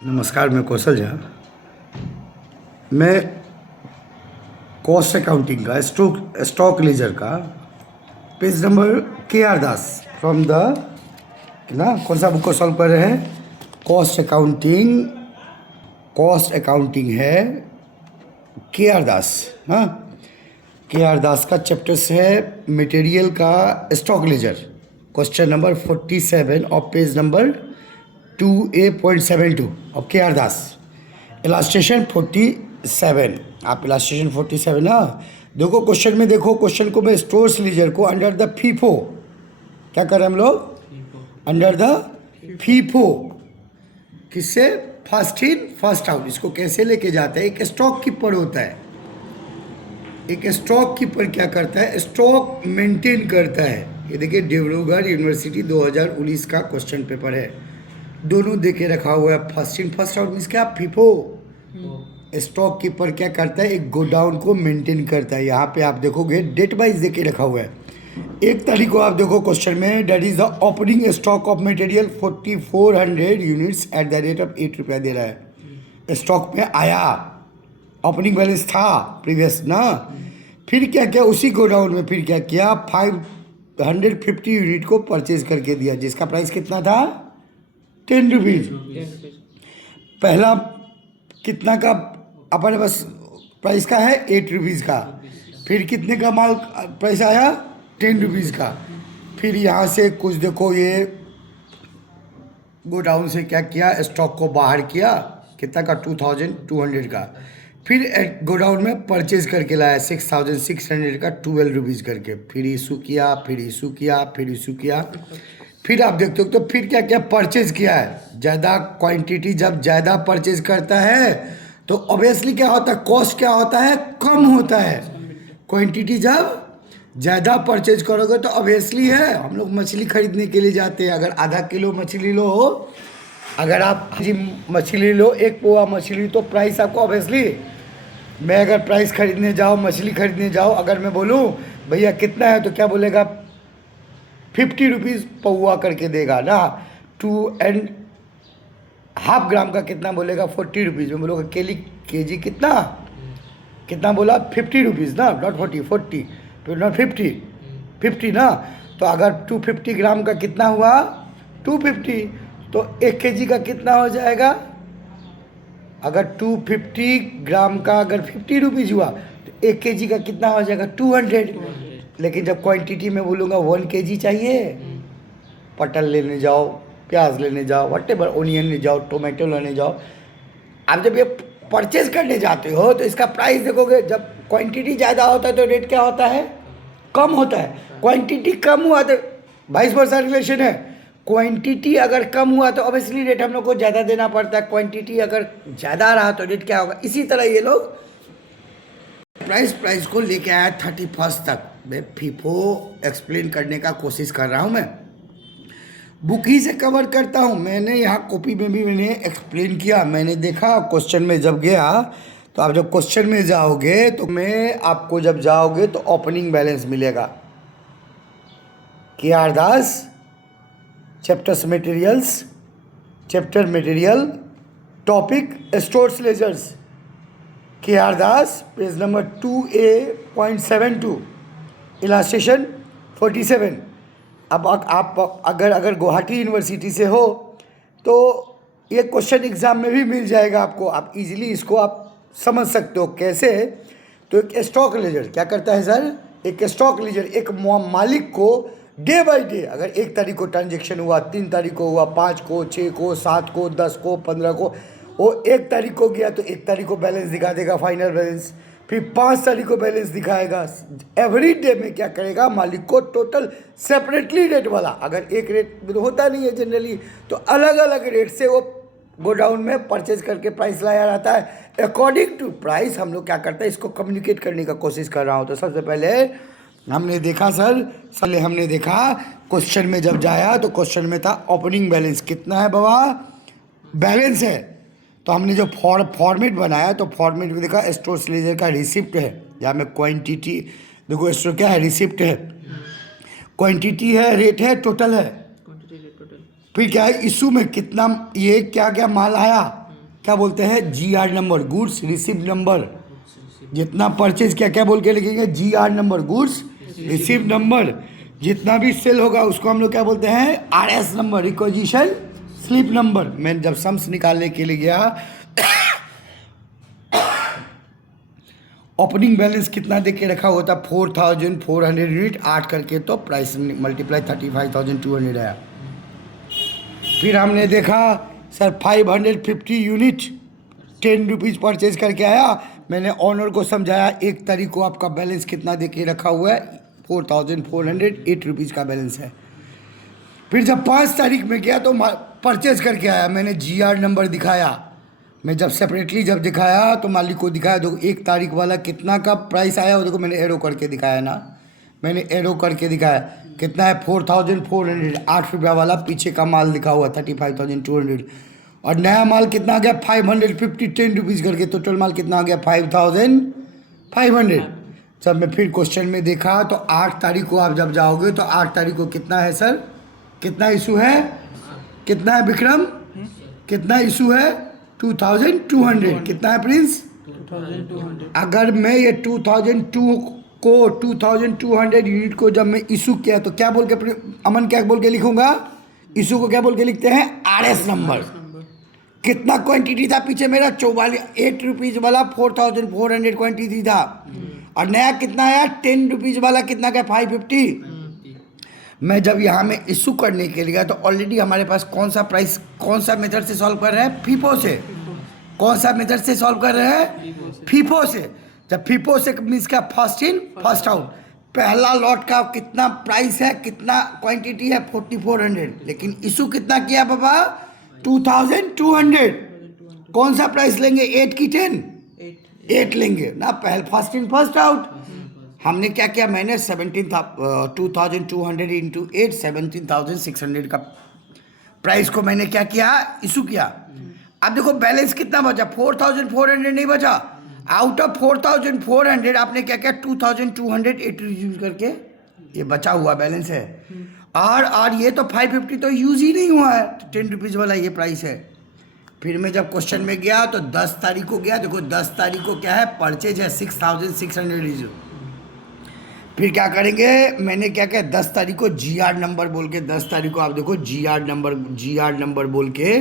नमस्कार, मैं कौशल झा। मैं कॉस्ट अकाउंटिंग का स्टॉक लेजर का page number KR Das from the ना कौन सा बुक को सॉल्व कर रहे हैं? कॉस्ट अकाउंटिंग है KR दास। हाँ, KR दास का चैप्टर्स है मटेरियल का स्टॉक लेजर, क्वेश्चन नंबर 47 और page number 2A.72 of KR Das. Illustration 47, आप इलास्ट्रेशन 47 ना देखो। क्वेश्चन में देखो, क्वेश्चन को मैं स्टोर्स लीजर को अंडर द फीफो क्या कर रहे हैं हम लोग? Under the FIFO. किससे? First in first out. इसको कैसे लेके जाते हैं? एक स्टॉक कीपर होता है, एक स्टॉक कीपर क्या करता है? स्टॉक मेंटेन करता है। ये देखिए, डिब्रूगढ़ यूनिवर्सिटी 2019 का क्वेश्चन पेपर है, दोनों देके रखा हुआ है। First in first out means क्या? फीफो। स्टॉक कीपर क्या करता है? एक गोडाउन को मेंटेन करता है। यहाँ पे आप देखोगे डेट वाइज देके रखा हुआ है। 1 तारीख को आप देखो क्वेश्चन में, date is the opening stock of material 4400 units at the rate of 8 रुपया दे रहा है। स्टॉक में आया, ओपनिंग बैलेंस था प्रीवियस ना। फिर क्या किया उसी गोडाउन में? फिर क्या किया? 550 यूनिट को परचेज करके दिया, जिसका प्राइस कितना था? 10 रुपीज़। पहला कितना का अपने पास प्राइस का है? 8 रुपीज़ का। फिर कितने का माल प्राइस आया? 10 रुपीज़ का। फिर यहाँ से कुछ देखो, ये गोडाउन से क्या किया? स्टॉक को बाहर किया, कितना का? 2200 का। फिर गोडाउन में परचेज करके लाया 6600 का 12 रुपीज़ करके। फिर इशू किया, फिर इशू किया, फिर इशू किया। फिर आप देखते हो तो फिर क्या क्या परचेज किया है? ज़्यादा क्वांटिटी जब ज़्यादा परचेज करता है तो ऑब्वियसली क्या होता है? कॉस्ट क्या होता है? कम होता है। क्वांटिटी जब ज़्यादा परचेज करोगे तो ऑब्वियसली है, हम लोग मछली खरीदने के लिए जाते हैं। अगर आधा किलो मछली लो, अगर आप जी मछली लो, 1 पोआ मछली, तो प्राइस आपको ऑब्वियसली, मैं अगर प्राइस खरीदने जाओ, मछली खरीदने जाओ, अगर मैं बोलूँ भैया कितना है, तो क्या बोलेगा? 50 रुपीज़ पौआ करके देगा ना। 2.5 ग्राम का कितना बोलेगा? 40 रुपीज़ में बोलोगे। केजी कितना कितना बोला? 50 रुपीज़ ना, नॉट 40 तो नॉट 50 ना। तो अगर 250 ग्राम का कितना हुआ? 250। तो 1 केजी का कितना हो जाएगा? अगर 250 ग्राम का अगर 50 रुपीज़ हुआ तो 1 केजी का कितना हो जाएगा? 200। लेकिन जब क्वांटिटी में बोलूँगा 1 केजी चाहिए, पटल लेने जाओ, प्याज लेने जाओ, व्हाटएवर, ओनियन ले जाओ, टोमेटो लेने जाओ, आप जब ये परचेज करने जाते हो तो इसका प्राइस देखोगे। जब क्वांटिटी ज़्यादा होता है तो रेट क्या होता है? कम होता है। क्वांटिटी कम हुआ तो 22% रिलेशन है। क्वांटिटी अगर कम हुआ तो ऑब्वियसली रेट हम लोग को ज़्यादा देना पड़ता है। क्वांटिटी अगर ज़्यादा रहा तो रेट क्या होगा? इसी तरह ये लोग प्राइस को लेके आया 31 तक। मैं फीफो एक्सप्लेन करने का कोशिश कर रहा हूँ, मैं बुक ही से कवर करता हूँ। मैंने यहाँ कॉपी में भी मैंने एक्सप्लेन किया। मैंने देखा क्वेश्चन में जब गया, तो आप जब क्वेश्चन में जाओगे तो मैं आपको जब जाओगे तो ओपनिंग बैलेंस मिलेगा। KR Das, chapter material, topic stores ledgers, KR Das, page number 2A.72, illustration 47। अब आप अगर गुवाहाटी यूनिवर्सिटी से हो तो ये क्वेश्चन एग्ज़ाम में भी मिल जाएगा आपको। आप इजीली इसको आप समझ सकते हो कैसे। तो एक स्टॉक लेजर क्या करता है सर? एक स्टॉक लेजर एक मालिक को डे बाय डे, अगर 1 तारीख को ट्रांजेक्शन हुआ, 3 तारीख को हुआ, 5 को, 6 को, 7 को, 10 को, 15 को, वो 1 तारीख को गया तो 1 तारीख को बैलेंस दिखा देगा, फाइनल बैलेंस। फिर 5 तारीख को बैलेंस दिखाएगा। एवरी डे में क्या करेगा? मालिक को टोटल सेपरेटली रेट वाला, अगर एक रेट होता नहीं है जनरली, तो अलग अलग रेट से वो गोडाउन में परचेज करके प्राइस लाया रहता है। अकॉर्डिंग टू प्राइस हम लोग क्या करते हैं? इसको कम्युनिकेट करने का कोशिश कर रहा हूँ। तो सबसे पहले हमने देखा हमने देखा क्वेश्चन में जब जाया तो क्वेश्चन में था ओपनिंग बैलेंस कितना है बाबा? बैलेंस है। तो हमने जो फॉर्मेट बनाया तो फॉर्मेट में देखा स्टोर्स लेजर का रिसिप्ट है, जहाँ में क्वांटिटी देखो, स्टोर क्या है? रिसिप्ट है, क्वांटिटी है, रेट है, टोटल है। फिर क्या है? इशू में कितना, ये क्या क्या माल आया, क्या बोलते हैं, GR number, goods receive number. जितना परचेज किया क्या बोल के लिखेंगे, GR number, goods receive number. जितना भी सेल होगा उसको हम लोग क्या बोलते हैं, RS number, requisition slip number. मैं जब सम्स निकालने के लिए गया ओपनिंग बैलेंस कितना दे के रखा हुआ था, 4400 यूनिट 8 करके, तो प्राइस मल्टीप्लाई 35,200 आया। फिर हमने देखा सर 550 यूनिट 10 रुपीज़ परचेज करके आया। मैंने ऑनर को समझाया 1 तारीख को आपका बैलेंस कितना दे के रखा हुआ है, 4408 रुपीज़ का बैलेंस है। फिर जब 5 तारीख में गया तो परचेज करके आया, मैंने GR नंबर दिखाया। मैं जब सेपरेटली जब दिखाया तो मालिक को दिखाया, देखो 1 तारीख वाला कितना का प्राइस आया, वो देखो मैंने एरो करके दिखाया ना, मैंने एरो करके दिखाया कितना है, 4400, 8 रुपया वाला पीछे का माल लिखा हुआ 35,200। और नया माल कितना आ गया, 550 10 रुपीज़ करके, टोटल माल कितना आ गया 5,500। जब मैं फिर क्वेश्चन में देखा तो 8 तारीख को आप जब जाओगे तो 8 तारीख को कितना है सर, कितना इशू है, कितना है विक्रम, कितना इशू है, 2200। कितना है प्रिंस, 2200। अगर मैं ये 2002 को 2200 यूनिट को जब मैं इशू किया तो क्या बोल के, अमन क्या बोल के लिखूंगा, इशू को क्या बोल के लिखते हैं, RS नंबर। कितना क्वांटिटी था पीछे मेरा, 8 रुपीज़ वाला 4400 क्वांटिटी था। और नया कितना आया, 10 रुपीज़ वाला कितना का, 550। मैं जब यहाँ में इशू करने के लिए गया तो ऑलरेडी हमारे पास कौन सा प्राइस, कौन सा मेथड से सॉल्व कर रहे हैं, फीफो से। कौन सा मेथड से सॉल्व कर रहे हैं, फीफो से। जब फीफो से मीन्स क्या, फर्स्ट इन फर्स्ट आउट। पहला लॉट का कितना प्राइस है, कितना क्वांटिटी है, 4400, लेकिन इशू कितना किया बाबा, 2200। कौन सा प्राइस लेंगे, 8 की 10, 8 लेंगे ना, पहले फर्स्ट इन फर्स्ट आउट। हमने क्या किया, मैंने 2200 इंटू 8 17,600 का प्राइस को मैंने क्या किया, इशू किया। अब देखो बैलेंस कितना बचा, 4400 नहीं बचा। आउट ऑफ 4400 आपने क्या किया, 2208 यूज करके ये बचा हुआ बैलेंस है। और ये तो 550 तो यूज ही नहीं हुआ है, तो 10 रुपीज़ वाला ये प्राइस है। फिर मैं जब क्वेश्चन में गया तो 10 तारीख को गया, देखो 10 तारीख को क्या है, परचेज है 6600। फिर क्या करेंगे, मैंने क्या किया, 10 तारीख को GR नंबर बोल के, 10 तारीख को आप देखो GR नंबर बोल के,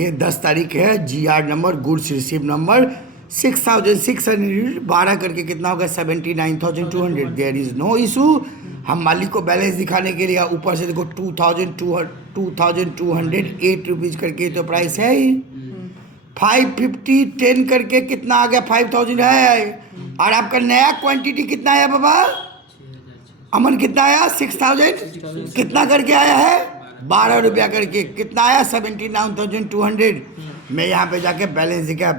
ये 10 तारीख है, GR number, goods receive number 6600, 12 करके कितना होगा, 79,200। There is no issue. हम मालिक को बैलेंस दिखाने के लिए ऊपर से देखो 2208 रुपीज़ करके तो प्राइस है ही। 550 10 करके कितना आ गया, 5000 है। और आपका नया क्वांटिटी कितना आया बाबा, अमन कितना आया, 6000 कितना करके आया है, 12 रुपया करके। कितना आया, 79,200। मैं यहाँ पे जाके बैलेंस दिखा,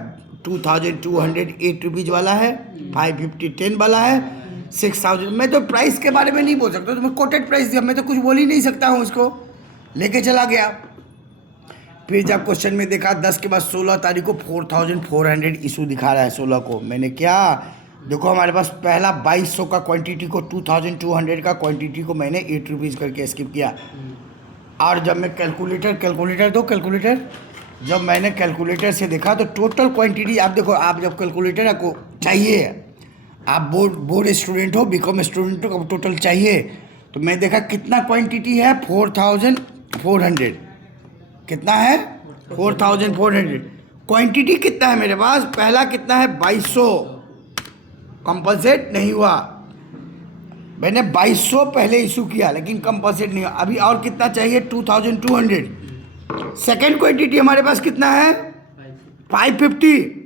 2208 रुपीज़ वाला है, 550 10 वाला है, 6000। मैं तो प्राइस के बारे में नहीं बोल सकता, तो मैं कोटेड प्राइस दिया, मैं तो कुछ बोल ही नहीं सकता हूँ, उसको लेके चला गया। फिर जब क्वेश्चन में देखा 10 के बाद 16 तारीख को 4400 इशू दिखा रहा है 16 को। मैंने क्या, देखो हमारे पास पहला 2200 का क्वांटिटी को 2200 का क्वांटिटी को मैंने 8 रुपीज़ करके स्किप किया। और जब मैं कैलकुलेटर जब मैंने कैलकुलेटर से देखा तो टोटल क्वांटिटी आप देखो, आप जब कैलकुलेटर आपको चाहिए, आप बोर्ड स्टूडेंट हो, बीकॉम स्टूडेंट हो, टोटल चाहिए, तो मैं देखा कितना क्वांटिटी है, 4400। कितना है, 4400। क्वांटिटी कितना है मेरे पास, पहला कितना है, 2200, कंपनसेट नहीं हुआ। मैंने 2200 पहले इशू किया लेकिन कंपनसेट नहीं हुआ। अभी और कितना चाहिए, 2200। सेकेंड क्वांटिटी हमारे पास कितना है, 550।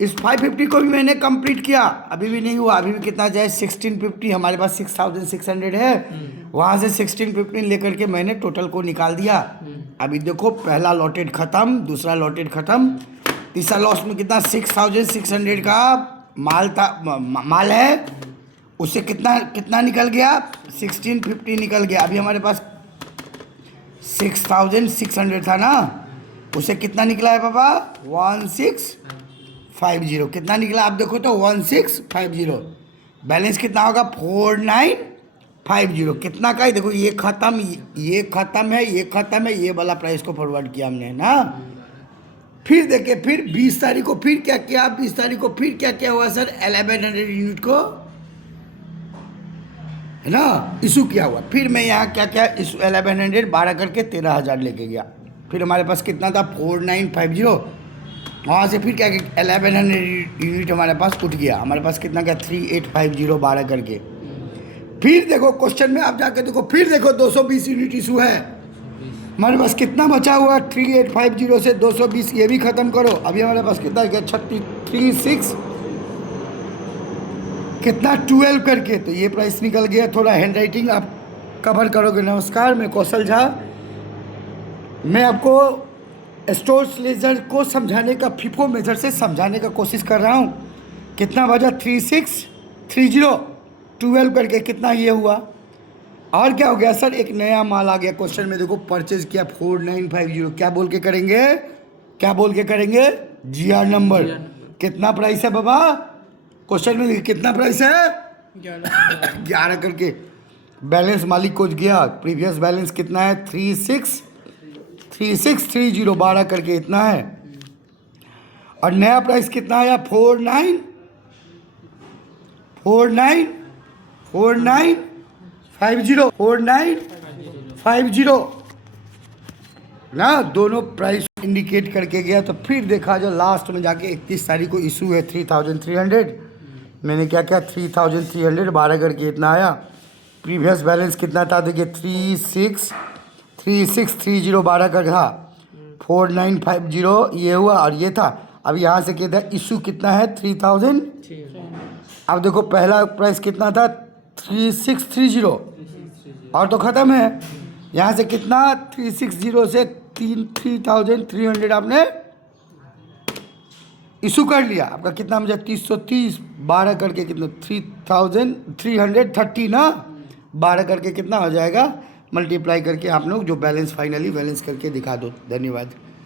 इस 550 को भी मैंने कंप्लीट किया, अभी भी नहीं हुआ। अभी भी कितना चाहिए, 1650। हमारे पास 6600 है, वहाँ से 1650 लेकर के मैंने टोटल को निकाल दिया। अभी देखो पहला लॉटेड ख़त्म, दूसरा लॉटेड ख़त्म, तीसरा लॉस में कितना, 6600 का माल है, उससे कितना निकल गया, 1650 निकल गया। अभी हमारे पास 6600 था ना, उसे कितना निकला है पापा, 1650। कितना निकला आप देखो तो 1650। बैलेंस कितना होगा, 4950। कितना का है देखो, ये ख़त्म है, ये वाला प्राइस को फॉरवर्ड किया हमने ना। फिर देखे, फिर 20 तारीख को फिर क्या किया, 20 तारीख को फिर क्या क्या हुआ सर, 1100 यूनिट को है ना इशू किया हुआ। फिर मैं यहाँ क्या क्या इशू 1100 12 करके 13,000 लेके गया। फिर हमारे पास कितना था 4950, वहाँ से फिर क्या 1100 यूनिट हमारे पास उठ गया। हमारे पास कितना क्या 3850 12 करके। फिर देखो क्वेश्चन में आप जाके देखो, फिर देखो 220 यूनिट इशू है। हमारे पास कितना बचा हुआ 3850 से 220, ये भी ख़त्म करो। अभी हमारे पास कितना है 36 कितना 12 करके, तो ये प्राइस निकल गया। थोड़ा हैंड राइटिंग आप कवर करोगे। नमस्कार, मैं कौशल झा। मैं आपको स्टोर्स लेजर को समझाने का फीफो मेथड से समझाने का कोशिश कर रहा हूँ। कितना बजा 3630 12 करके कितना ये हुआ। और क्या हो गया सर, एक नया माल आ गया क्वेश्चन में। देखो परचेज किया 4950, क्या बोल के करेंगे, क्या बोल के करेंगे, जीआर नंबर। कितना प्राइस है बाबा, क्वेश्चन में कितना प्राइस है 11 करके। बैलेंस मालिक को गया, प्रीवियस बैलेंस कितना है 3630 12 करके इतना है। और नया प्राइस कितना आया 4950 ना, दोनों प्राइस इंडिकेट करके गया। तो फिर देखा जो लास्ट में जाके 31 तारीख को इशू है 3300। मैंने क्या क्या 3300 12 करके इतना आया। प्रीवियस बैलेंस कितना था देखिए 3630 12 का था 4950 ये हुआ और ये था। अब यहाँ से क्या था इशू कितना है 3000। अब देखो पहला प्राइस कितना था 3630 और तो ख़त्म है। यहाँ से कितना 360 से 3300 आपने इशू कर लिया। आपका कितना मुझे 330 12 करके कितना 3330 ना 12 करके कितना हो जाएगा, मल्टीप्लाई करके आप लोग जो बैलेंस फाइनली बैलेंस करके दिखा दो। धन्यवाद।